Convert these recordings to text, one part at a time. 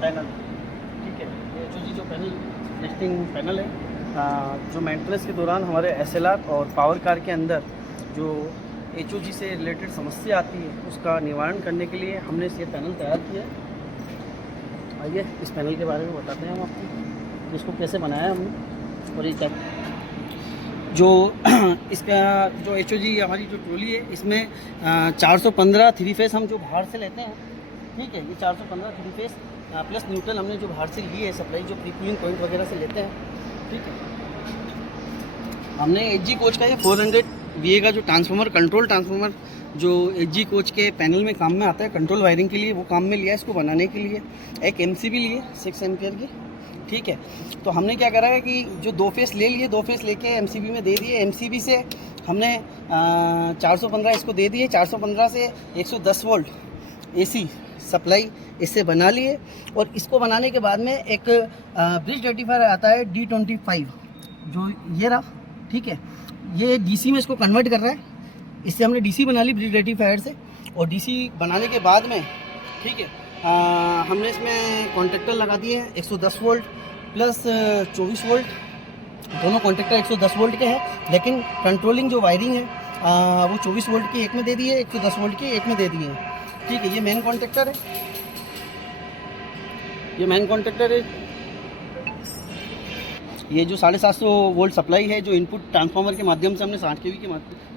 Panel, ठीक है। ये HOG जो पैनल टेस्टिंग पैनल है, जो मेंटेनेंस के दौरान हमारे SLR और पावर कार के अंदर जो HOG से रिलेटेड समस्या आती है उसका निवारण करने के लिए हमने ये पैनल तैयार किया है। आइए इस पैनल के बारे में बताते हैं हम आपको, इसको कैसे बनाया हमने और ये क्या जो इसका जो HOG हमारी जो ट्रॉली है इसमें 415 3 फेस हम जो बाहर से लेते हैं, ठीक है। ये 415 3 फेस प्लस न्यूट्रल हमने जो बाहर से ली है सप्लाई, जो प्री कूलिंग पॉइंट वगैरह से लेते हैं, ठीक है। हमने HG कोच का ये 400 VA का जो ट्रांसफार्मर, कंट्रोल ट्रांसफार्मर जो HG कोच के पैनल में काम में आता है कंट्रोल वायरिंग के लिए, वो काम में लिया है इसको बनाने के लिए। एक MCB लिए 6 एम्पियर की, ठीक है। तो हमने क्या करा है कि जो 2 फेस ले लिए, 2 फेस लेके MCB में दे दिए। MCB से हमने 415 इसको दे दिए, 415 से 110 वोल्ट AC सप्लाई इससे बना लिए। और इसको बनाने के बाद में एक ब्रिज रेक्टिफायर आता है D25, जो ये रहा, ठीक है। ये DC में इसको कन्वर्ट कर रहा है, इससे हमने DC बना ली ब्रिज रेक्टिफायर से। और DC बनाने के बाद में, ठीक है, हमने इसमें कॉन्टेक्टर लगा दिए 110 वोल्ट प्लस 24 वोल्ट, दोनों कॉन्टेक्टर 110 वोल्ट के हैं, लेकिन कंट्रोलिंग जो वायरिंग है वो 24 वोल्ट की एक में दे दी है, 110 वोल्ट की एक में दे दी है, ठीक है। ये मेन कॉन्टेक्टर है, ये मेन कॉन्टेक्टर है। ये जो 750 वोल्ट सप्लाई है जो इनपुट ट्रांसफार्मर के माध्यम से हमने 60 kV के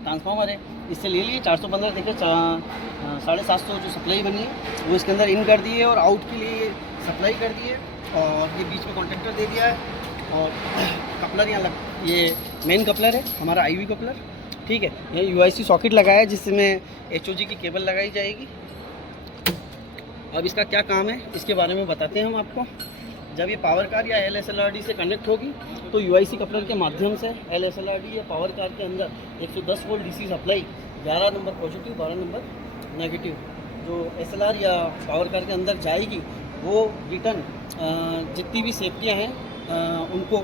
ट्रांसफार्मर है इससे ले लिए, 415 देखिए 750 जो सप्लाई बनी है वो इसके अंदर इन कर दी है और आउट के लिए सप्लाई कर दी है। और ये बीच में कॉन्टेक्टर दे दिया है और कपलर यहाँ ये मेन कपलर है हमारा IV कपलर, ठीक है। ये UIC सॉकेट लगाया है जिसमें HOG की केबल लगाई जाएगी। अब इसका क्या काम है इसके बारे में बताते हैं हम आपको। जब ये पावर कार या LSLRD से कनेक्ट होगी तो UIC कपलर के माध्यम से LSLRD या पावर कार के अंदर 110 volt DC supply 11 number positive 12 number negative जो SLR या पावर कार के अंदर जाएगी, वो रिटर्न जितनी भी सेफ्टियाँ हैं उनको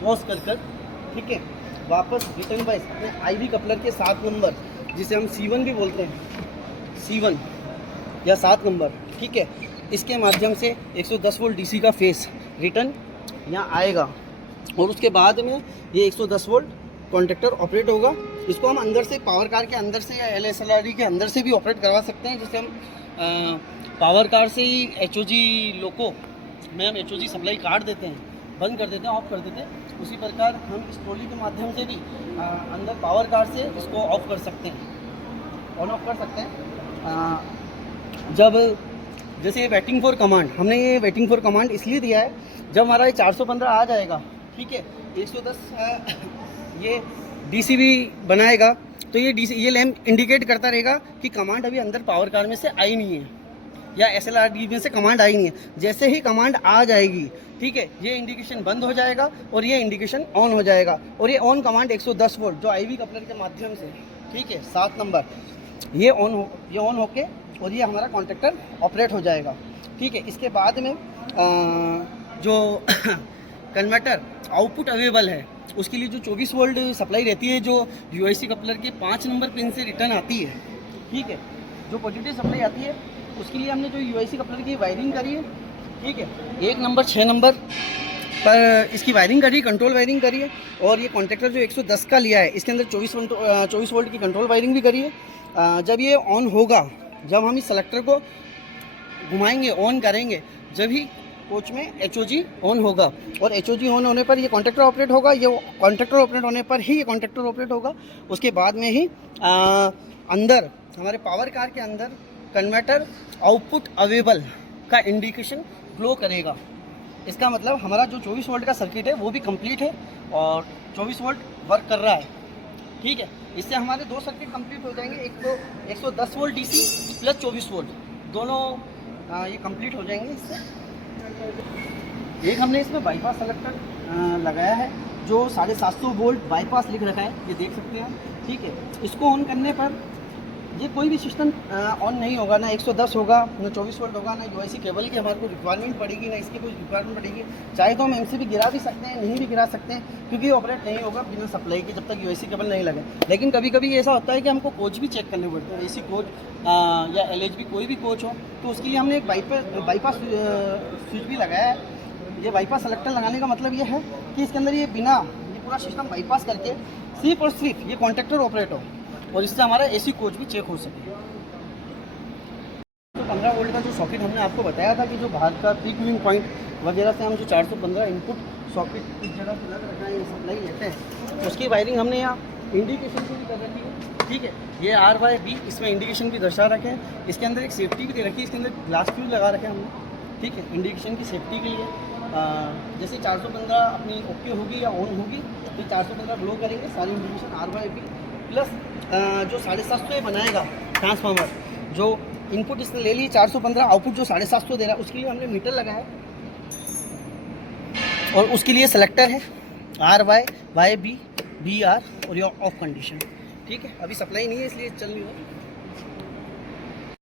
क्रॉस कर, ठीक है, वापस रिटर्न वाइज अपने IV कपलर के 7 नंबर जिसे हम C1 भी बोलते हैं, C1 या 7 नंबर, ठीक है, इसके माध्यम से 110 वोल्ट DC का फेस रिटर्न यहाँ आएगा। और उसके बाद में ये 110 वोल्ट कॉन्टेक्टर ऑपरेट होगा। इसको हम अंदर से पावर कार के अंदर से या LSLRD के अंदर से भी ऑपरेट करवा सकते हैं, जिससे हम पावर कार से ही HOG लोको में हम HOG सप्लाई काट देते हैं, बंद कर देते हैं, ऑफ कर देते हैं। उसी प्रकार हम इस ट्रॉली के माध्यम से भी अंदर पावर कार से इसको ऑफ कर सकते हैं, ऑन ऑफ कर सकते हैं। जब जैसे ये वेटिंग फॉर कमांड, हमने ये वेटिंग फॉर कमांड इसलिए दिया है जब हमारा ये 415 आ जाएगा, ठीक है, 110 ये DC भी बनाएगा तो ये लैम्प इंडिकेट करता रहेगा कि कमांड अभी अंदर पावर कार में से आई नहीं है या SLRD में से कमांड आई नहीं है। जैसे ही कमांड आ जाएगी, ठीक है, ये इंडिकेशन बंद हो जाएगा और ये इंडिकेशन ऑन हो जाएगा। और ये ऑन कमांड 110 वोल्ट जो IV कपलर के माध्यम से, ठीक है, 7 नंबर ये ऑन होके और ये हमारा कॉन्टेक्टर ऑपरेट हो जाएगा, ठीक है। इसके बाद में जो कन्वर्टर आउटपुट अवेलेबल है उसके लिए जो 24 वोल्ट सप्लाई रहती है जो UIC कपलर के 5 नंबर पिन से रिटर्न आती है, ठीक है, जो पॉजिटिव सप्लाई आती है उसके लिए हमने जो UIC कपलर की वायरिंग करी है, ठीक है, 1 नंबर 6 नंबर पर इसकी वायरिंग करी, कंट्रोल वायरिंग करी है। और ये कॉन्टेक्टर जो 110 का लिया है इसके अंदर 24 वोल्ट की कंट्रोल वायरिंग भी करी है। जब ये ऑन होगा, जब हम इस सेलेक्टर को घुमाएंगे, ऑन करेंगे, जब ही कोच में HOG ऑन होगा और HOG ऑन होने पर ये कॉन्टेक्टर ऑपरेट होगा, ये कॉन्टेक्टर ऑपरेट होने पर ही ये कॉन्टेक्टर ऑपरेट होगा। उसके बाद में ही अंदर हमारे पावर कार के अंदर कन्वर्टर आउटपुट अवेलेबल का इंडिकेशन ग्लो करेगा। इसका मतलब हमारा जो 24 वोल्ट का सर्किट है वो भी कंप्लीट है और 24 वोल्ट वर्क कर रहा है, ठीक है। इससे हमारे 2 सर्किट कंप्लीट हो जाएंगे, एक तो 110 वोल्ट DC प्लस 24 वोल्ट दोनों ये कंप्लीट हो जाएंगे इससे। एक हमने इसमें बाईपास सेलेक्टर लगाया है जो 750 वोल्ट बाईपास लिख रखा है, ये देख सकते हैं, ठीक है। इसको ऑन करने पर ये कोई भी सिस्टम ऑन नहीं होगा, ना 110 होगा, ना 24 वोल्ट होगा, ना यूआईसी केबल की हमारे को रिक्वायरमेंट पड़ेगी, ना इसकी कोई रिक्वायरमेंट पड़ेगी। चाहे तो हम एमसीबी गिरा भी सकते हैं, नहीं भी गिरा सकते हैं, क्योंकि ऑपरेट नहीं होगा बिना सप्लाई के जब तक यूआईसी केबल नहीं लगे। लेकिन कभी कभी ऐसा होता है कि हमको कोच भी चेक करने पड़ते हैं, एसी कोच या एलएचबी कोई भी कोच हो, तो उसके लिए हमने एक बाईपास स्विच भी लगाया है। ये बाईपास सेलेक्टर लगाने का मतलब ये है कि इसके अंदर ये पूरा सिस्टम बाईपास करके सिर्फ और सिर्फ ये कॉन्ट्रैक्टर ऑपरेट हो, और इससे हमारा एसी कोच भी चेक हो सके। तो 15 वोल्ट का जो सॉकेट हमने आपको बताया था कि जो बाहर का पीक व्यूइंग पॉइंट वगैरह से हम जो 415 इनपुट सॉकेट इस जगह पर लग रखा है, ये सप्लाई लेते हैं, उसकी वायरिंग हमने यहाँ इंडिकेशन से भी कर रखी है। ठीक है, ये RYB इसमें इंडिकेशन भी दर्शा रखे हैं। इसके अंदर एक सेफ्टी भी दे रखी है, इसके अंदर ग्लास फ्यूज लगा रखे हैं हमने। ठीक है, इंडिकेशन की सेफ्टी के लिए जैसे 415 अपनी ओके होगी या ऑन होगी तो 415 ग्लो करेंगे, सारी इंडिकेशन RYB प्लस जो 750 बनाएगा ट्रांसफार्मर, जो इनपुट इसने ले ली 415, आउटपुट जो 750 दे रहा है, उसके लिए हमने मीटर लगाया और उसके लिए सेलेक्टर है RYB BR और ये ऑफ कंडीशन। ठीक है, अभी सप्लाई नहीं है इसलिए चल नहीं रहा।